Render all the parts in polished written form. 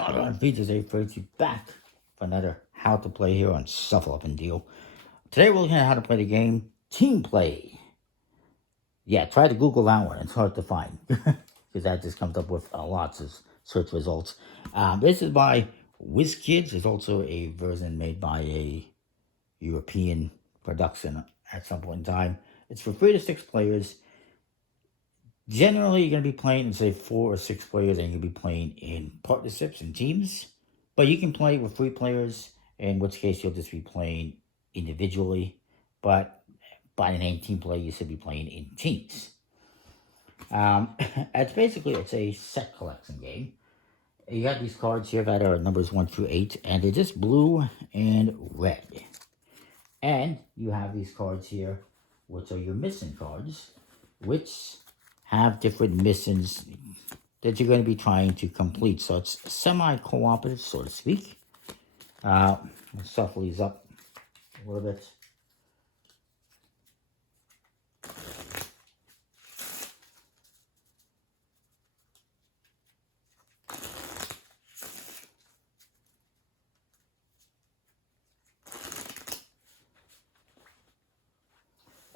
Hello, and Features A brings you back for another How to Play here on Shuffle Up and Deal. Today we're looking at how to play the game Team Play. Yeah, try to Google that one. It's hard to find because that just comes up with lots of search results. This is by WizKids. It's also a version made by a European production at some point in time. It's for 3 to 6 players. Generally, you're going to be playing in, say, 4 or 6 players, and you're going to be playing in partnerships and teams. But you can play with 3 players, in which case you'll just be playing individually. But by the name Team Play, you should be playing in teams. It's a set collection game. You got these cards here that are numbers 1 through 8, and they're just blue and red. And you have these cards here, which are your mission cards, which have different missions that you're going to be trying to complete. So it's semi-cooperative, so to speak. Let's shuffle these up a little bit.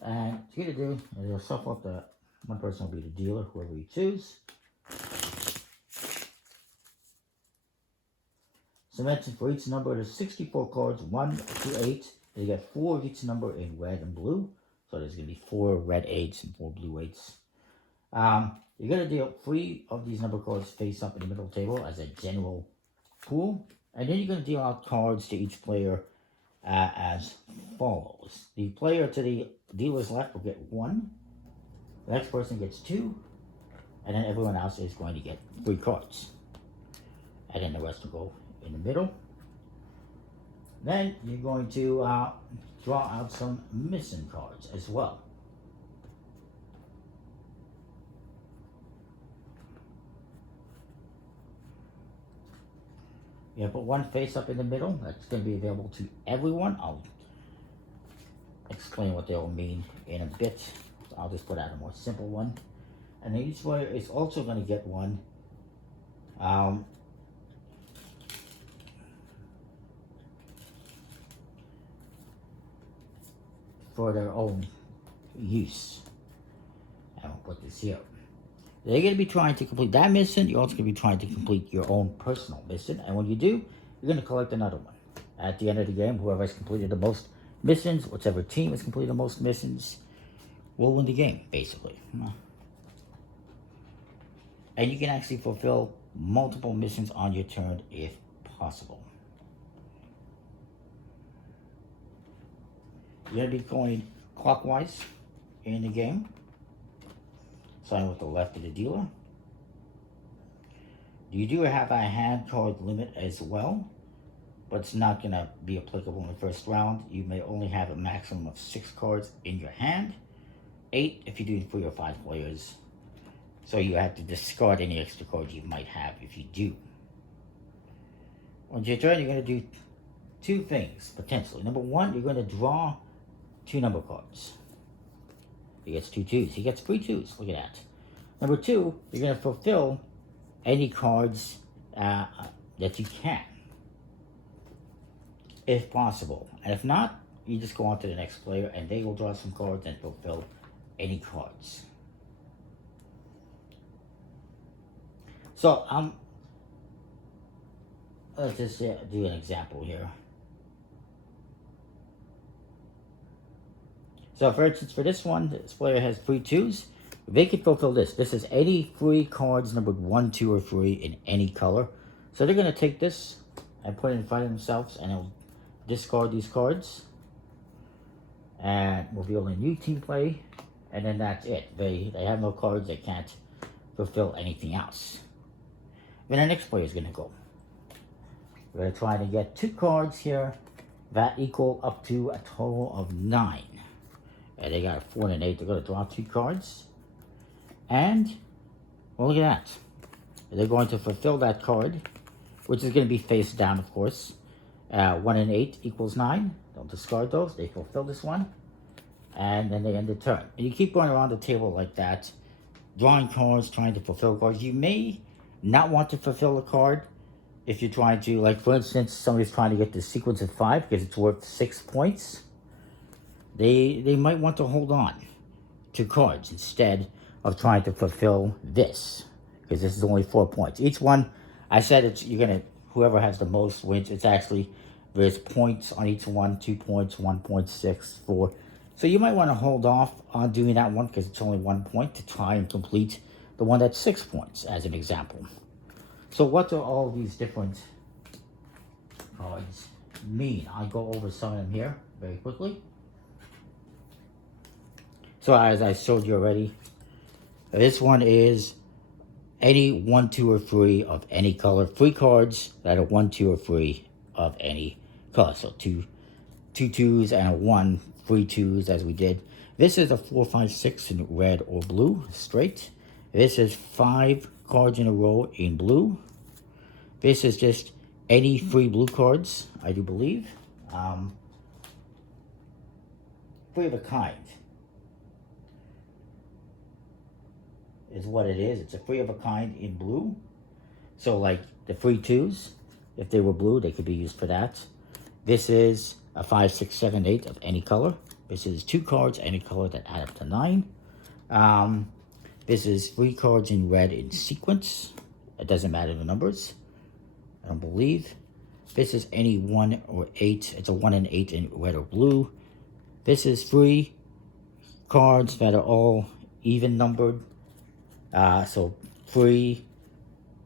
And what you're going to do is you'll shuffle up the one person will be the dealer, whoever you choose. So mention for each number, there's 64 cards, 1 through 8. You get 4 of each number in red and blue. So there's going to be 4 red 8s and 4 blue 8s. You're going to deal 3 of these number cards face up in the middle of the table as a general pool. And then you're going to deal out cards to each player as follows. The player to the dealer's left will get 1. The next person gets 2, and then everyone else is going to get 3 cards. And then the rest will go in the middle. Then you're going to draw out some mission cards as well. You put 1 face up in the middle. That's going to be available to everyone. I'll explain what they all mean in a bit. I'll just put out a more simple one. And then each player is also going to get 1 for their own use. I'll put this here. They're going to be trying to complete that mission. You're also going to be trying to complete your own personal mission. And when you do, you're going to collect another one. At the end of the game, whoever has completed the most missions, whichever team has completed the most missions, will win the game, basically. And you can actually fulfill multiple missions on your turn if possible. You're going to be going clockwise in the game, starting with the left of the dealer. You do have a hand card limit as well, but it's not going to be applicable in the first round. You may only have a maximum of 6 cards in your hand. 8 if you're doing 3 or 5 players. So you have to discard any extra cards you might have if you do. On your turn, you're going to do 2 things, potentially. Number 1, you're going to draw 2 number cards. He gets 2 2s. He gets 3 2s. Look at that. Number 2, you're going to fulfill any cards that you can, if possible. And if not, you just go on to the next player and they will draw some cards and fulfill any cards. So let's just do an example here. So for instance, for this one, this player has 3 2s. They can fulfill this. This is any 3 cards numbered 1, 2, or 3 in any color. So they're going to take this and put it in front of themselves, and they'll discard these cards and reveal a new team play, and then that's it. They have no cards. They can't fulfill anything else. Then the next player is going to go. We're going to try to get 2 cards here that equal up to a total of 9. And they got a 4 and an 8. They're going to draw 2 cards. And, well, look at that. They're going to fulfill that card, which is going to be face down, of course. 1 and 8 equals 9. Don't discard those. They fulfill this one. And then they end the turn. And you keep going around the table like that, drawing cards, trying to fulfill cards. You may not want to fulfill a card if you're trying to, like for instance, somebody's trying to get the sequence of 5 because it's worth 6 points, they might want to hold on to cards instead of trying to fulfill this, because this is only 4 points. Each one, I said it's, you're gonna, whoever has the most wins. It's actually, there's points on each one, 2 points, 1.6, 4. So you might want to hold off on doing that one because it's only 1 point to try and complete the one that's 6 points, as an example. So what do all these different cards mean? I'll go over some of them here very quickly. So as I showed you already, this one is any 1, 2, or 3 of any color. 3 cards that are 1, 2, or 3 of any color. So two twos and a 1, 3 twos as we did. This is a 4, 5, 6 in red or blue, straight. This is 5 cards in a row in blue. This is just any 3 blue cards, I do believe. 3 of a kind is what it is. It's a 3 of a kind in blue. So like the 3 twos, if they were blue, they could be used for that. This is a 5, 6, 7, 8 of any color. This is 2 cards, any color that add up to 9. This is 3 cards in red in sequence. It doesn't matter the numbers, I don't believe. This is any 1 or 8. It's a 1 and 8 in red or blue. This is 3 cards that are all even numbered. So 3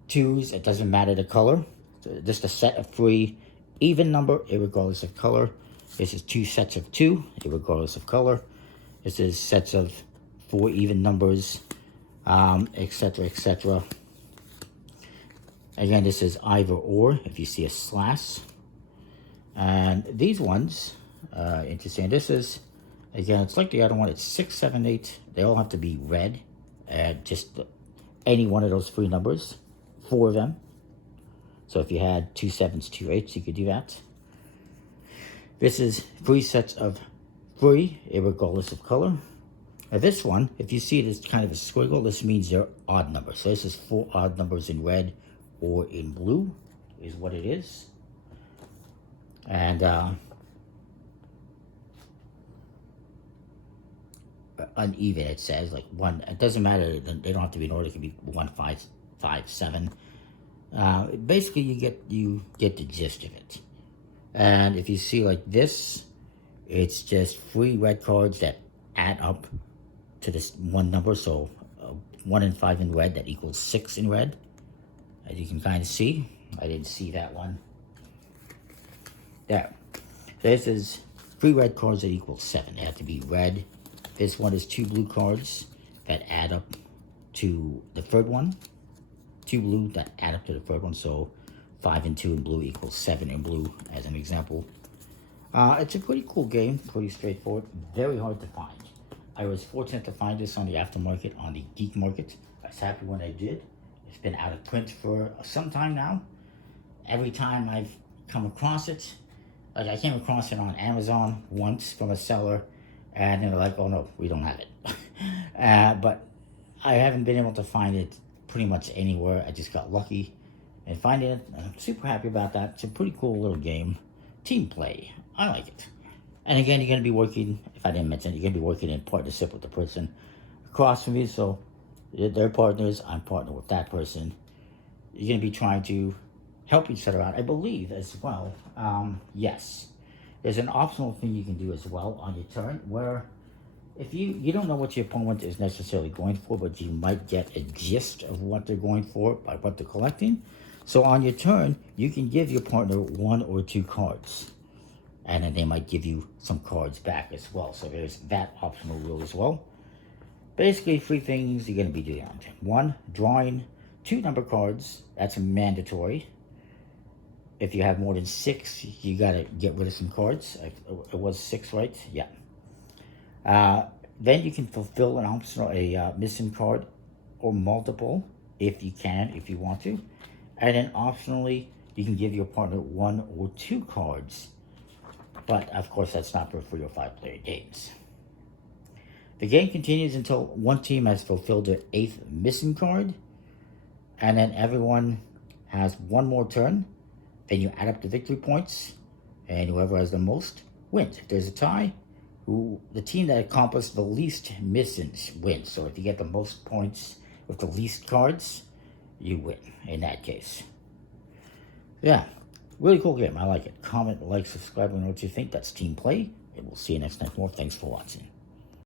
twos, it doesn't matter the color. So just a set of 3 even number, regardless of color. This is 2 sets of 2, regardless of color. This is sets of 4 even numbers, etc., etc. Again, this is either or, if you see a slash. And these ones, interesting. This is, again, it's like the other one. It's 6, 7, 8. They all have to be red. Just any one of those 3 numbers, 4 of them. So if you had 2 7s, 2 8s, you could do that. This is 3 sets of 3, regardless of color. Now this one, if you see it as kind of a squiggle, this means they're odd numbers. So this is 4 odd numbers in red or in blue, is what it is. And uneven, it says, like 1, it doesn't matter, they don't have to be in order. It can be 1, 5, 5, 7. Basically you get the gist of it. And if you see like this, it's just 3 red cards that add up to this one number. So 1 and 5 in red, that equals 6 in red, as you can kind of see. I didn't see that one there. So this is 3 red cards that equals 7. They have to be red. This one is 2 blue cards that add up to the third one. 2 blue that add up to the third one. So 5 and 2 in blue equals 7 in blue, as an example. It's a pretty cool game, pretty straightforward, very hard to find. I was fortunate to find this on the aftermarket, on the Geek market. I was happy when I did. It's been out of print for some time now. Every time I've come across it, like I came across it on Amazon once from a seller, and they're like, oh no, we don't have it. But I haven't been able to find it pretty much anywhere. I just got lucky and finding it. I'm super happy about that. It's a pretty cool little game. Team play. I like it. And again, you're going to be working, if I didn't mention it, you're going to be working in partnership with the person across from you. So they're partners, I'm partner with that person. You're going to be trying to help each other out, I believe, as well. Yes. There's an optional thing you can do as well on your turn, where if you don't know what your opponent is necessarily going for, but you might get a gist of what they're going for by what they're collecting. So on your turn, you can give your partner 1 or 2 cards. And then they might give you some cards back as well. So there's that optional rule as well. Basically, 3 things you're going to be doing on turn. 1, drawing 2 number cards. That's mandatory. If you have more than 6, you got to get rid of some cards. It was 6, right? Yeah. Then you can fulfill an optional, a missing card or multiple, if you can, if you want to. And then optionally, you can give your partner 1 or 2 cards. But of course, that's not for 3 or 5 player games. The game continues until one team has fulfilled their 8th missing card. And then everyone has one more turn. Then you add up the victory points, and whoever has the most wins. If there's a tie, the team that accomplished the least missions wins. So if you get the most points with the least cards, you win in that case. Yeah, really cool game. I like it. Comment, like, subscribe, and know what you think. That's Team Play. And we'll see you next time. More. Thanks for watching.